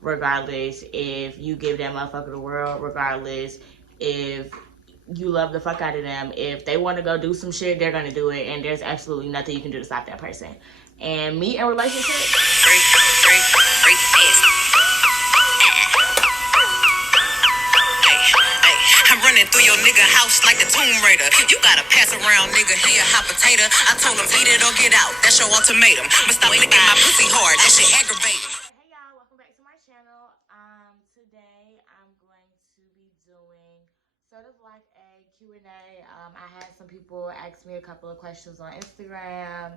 regardless if you give that motherfucker the world, regardless if you love the fuck out of them. If they want to go do some shit, they're gonna do it, and there's absolutely nothing you can do to stop that person. And me in relationships, I'm running through your nigga house like the Tomb Raider. You gotta pass around, nigga. He a hot potato. I told him eat it or get out. That's your ultimatum. But stop licking my pussy hard. That shit aggravating. hey y'all, welcome back to my channel. Today I'm going to be doing sort of like a Q&A. I had some people ask me a couple of questions on Instagram.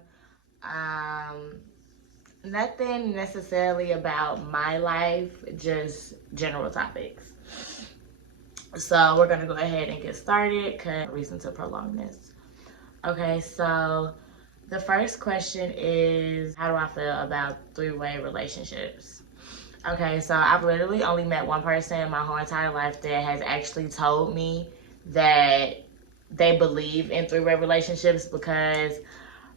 Nothing necessarily about my life, just general topics. So we're gonna go ahead and get started, cause reason to prolong this. Okay, so the first question is, how do I feel about three-way relationships? Okay, so I've literally only met one person in my whole entire life that has actually told me that they believe in three-way relationships, because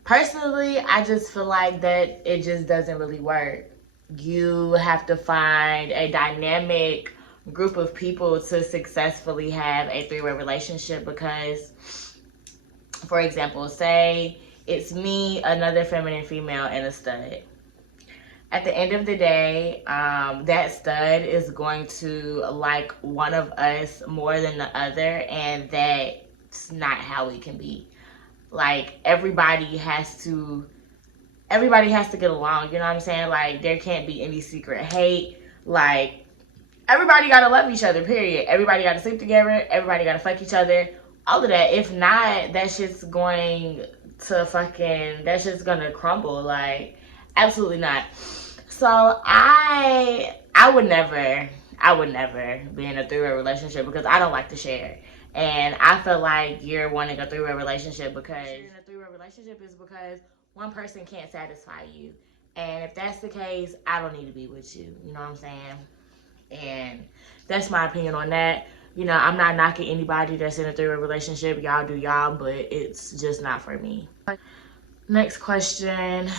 personally, I just feel like that it just doesn't really work. You have to find a dynamic group of people to successfully have a three-way relationship, because, for example, say it's me, another feminine female, and a stud. At the end of the day, that stud is going to like one of us more than the other, and that's not how it can be. Like, everybody has to get along, you know what I'm saying? Like, there can't be any secret hate. Like, everybody gotta love each other, period. Everybody gotta sleep together. Everybody gotta fuck each other. All of that. If not, that shit's going to crumble. Like, absolutely not. So I would never be in a three-way relationship, because I don't like to share. And I feel like you're wanting a three-way relationship because you're in a three-way relationship is because one person can't satisfy you. And if that's the case, I don't need to be with you. You know what I'm saying? And that's my opinion on that. You know, I'm not knocking anybody that's in a three-way relationship. Y'all do y'all, but it's just not for me. Next question.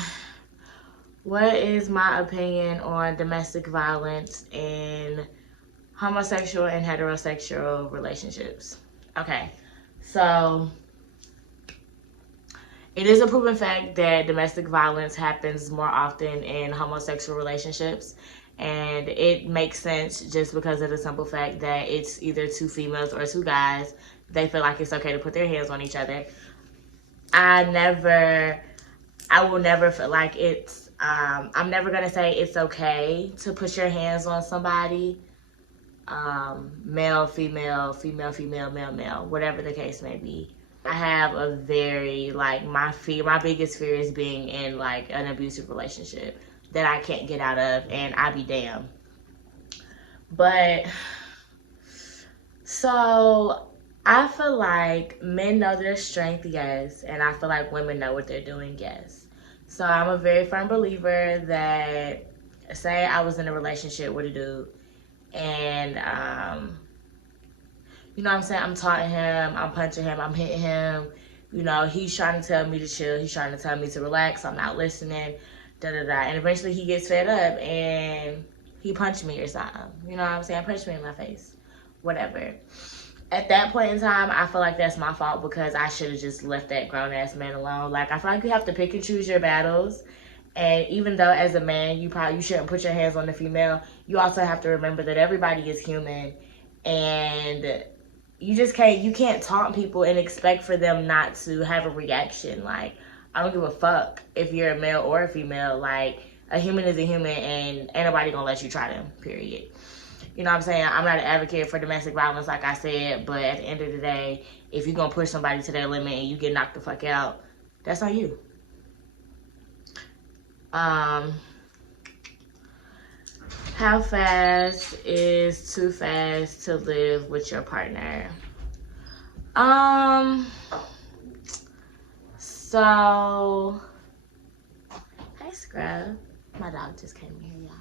What is my opinion on domestic violence in homosexual and heterosexual relationships? Okay, so it is a proven fact that domestic violence happens more often in homosexual relationships. And it makes sense just because of the simple fact that it's either two females or two guys. They feel like it's okay to put their hands on each other. I will never feel like it's, I'm never going to say it's okay to put your hands on somebody. Male, female, female, female, male, male, whatever the case may be. I have a very, like, my biggest fear is being in, like, an abusive relationship that I can't get out of, and I be damn. But, so, I feel like men know their strength, yes, and I feel like women know what they're doing, yes. So, I'm a very firm believer that, say I was in a relationship with a dude, and, you know what I'm saying, I'm taunting him, I'm punching him, I'm hitting him, you know, he's trying to tell me to chill, he's trying to tell me to relax, I'm not listening, and eventually he gets fed up and he punched me or something. You know what I'm saying? Punched me in my face. Whatever. At that point in time, I feel like that's my fault, because I should have just left that grown-ass man alone. Like, I feel like you have to pick and choose your battles. And even though as a man, you shouldn't put your hands on the female, you also have to remember that everybody is human. And you can't taunt people and expect for them not to have a reaction. Like, I don't give a fuck if you're a male or a female. Like, a human is a human, and ain't nobody gonna let you try them, period. You know what I'm saying? I'm not an advocate for domestic violence, like I said, but at the end of the day, if you're gonna push somebody to their limit and you get knocked the fuck out, that's on you. How fast is too fast to live with your partner? So, hey Scrub. My dog just came in here, y'all.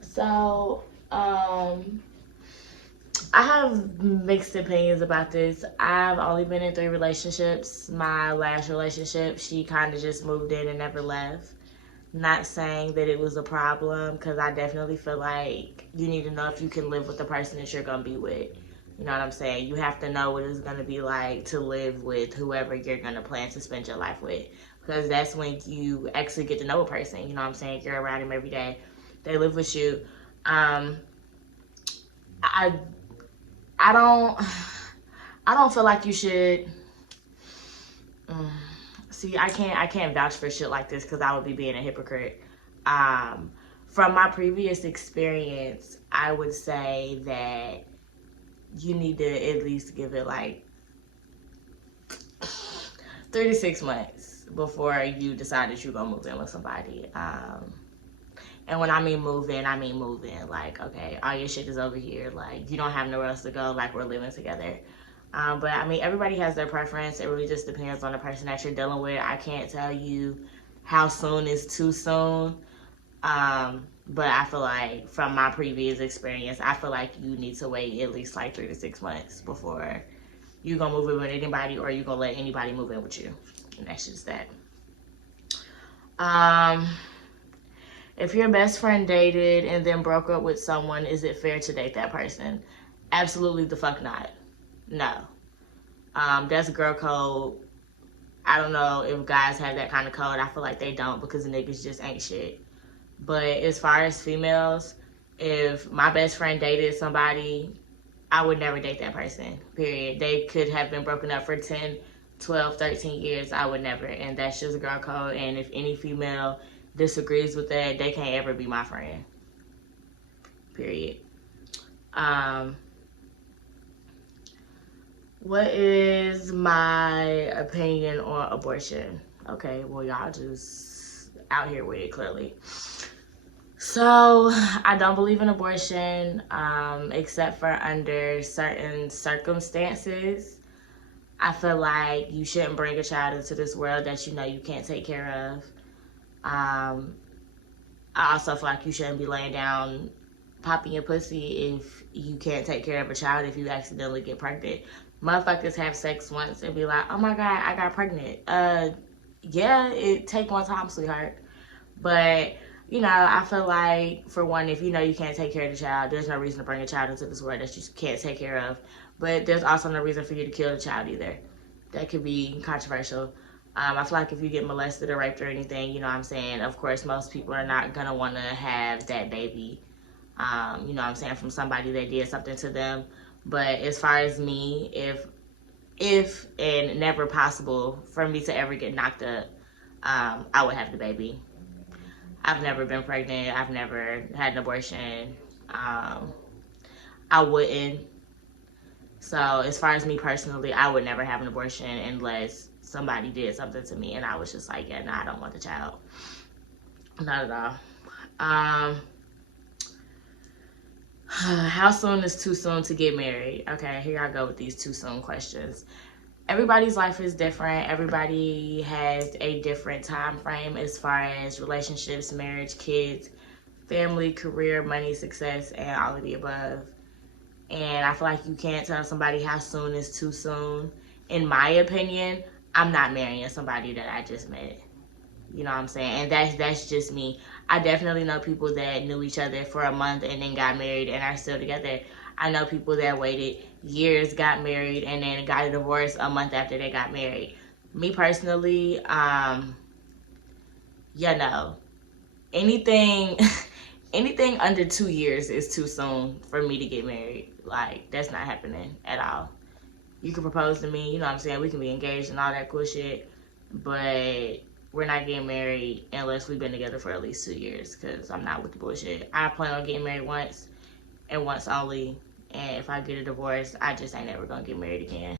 So, I have mixed opinions about this. I've only been in 3 relationships. My last relationship, she kind of just moved in and never left. Not saying that it was a problem, because I definitely feel like you need to know if you can live with the person that you're going to be with. You know what I'm saying? You have to know what it's going to be like to live with whoever you're going to plan to spend your life with. Because that's when you actually get to know a person. You know what I'm saying? You're around them every day. They live with you. I don't feel like you should. See, I can't vouch for shit like this because I would be being a hypocrite. From my previous experience, I would say that you need to at least give it like 3 to 6 months before you decide that you're gonna move in with somebody. And when I mean move in, I mean move in. Like, okay, all your shit is over here. Like, you don't have nowhere else to go. Like, we're living together. But I mean, everybody has their preference. It really just depends on the person that you're dealing with. I can't tell you how soon is too soon. But I feel like from my previous experience, I feel like you need to wait at least like 3 to 6 months before you're gonna move in with anybody, or you're gonna let anybody move in with you. And that's just that. If your best friend dated and then broke up with someone, is it fair to date that person? Absolutely the fuck not. No. That's girl code. I don't know if guys have that kind of code. I feel like they don't, because the niggas just ain't shit. But as far as females, if my best friend dated somebody, I would never date that person, period. They could have been broken up for 10, 12, 13 years. I would never. And that's just girl code. And if any female disagrees with that, they can't ever be my friend, period. What is my opinion on abortion? Okay, well, y'all just out here with it, clearly. So, I don't believe in abortion, except for under certain circumstances. I feel like you shouldn't bring a child into this world that you know you can't take care of. I also feel like you shouldn't be laying down popping your pussy if you can't take care of a child if you accidentally get pregnant. Motherfuckers have sex once and be like, oh my God, I got pregnant. Yeah, it take one time, sweetheart. But, you know, I feel like, for one, if you know you can't take care of the child, there's no reason to bring a child into this world that you can't take care of. But there's also no reason for you to kill the child either. That could be controversial. I feel like if you get molested or raped or anything, you know what I'm saying, of course, most people are not going to want to have that baby, you know what I'm saying, from somebody that did something to them. But as far as me, if and never possible for me to ever get knocked up, I would have the baby. I've never been pregnant. I've never had an abortion. I wouldn't. So as far as me personally, I would never have an abortion unless somebody did something to me and I was just like, yeah, no, I don't want the child. Not at all. How soon is too soon to get married? Okay, here I go with these too soon questions. Everybody's life is different. Everybody has a different time frame as far as relationships, marriage, kids, family, career, money, success, and all of the above. And I feel like you can't tell somebody how soon is too soon. In my opinion, I'm not marrying somebody that I just met. You know what I'm saying? And that's just me. I definitely know people that knew each other for a month and then got married and are still together. I know people that waited years, got married, and then got a divorce a month after they got married. Me personally, you know, anything under 2 years is too soon for me to get married. Like, that's not happening at all. You can propose to me, you know what I'm saying? We can be engaged and all that cool shit, but we're not getting married unless we've been together for at least 2 years, because I'm not with the bullshit. I plan on getting married once and once only, and if I get a divorce, I just ain't never gonna get married again.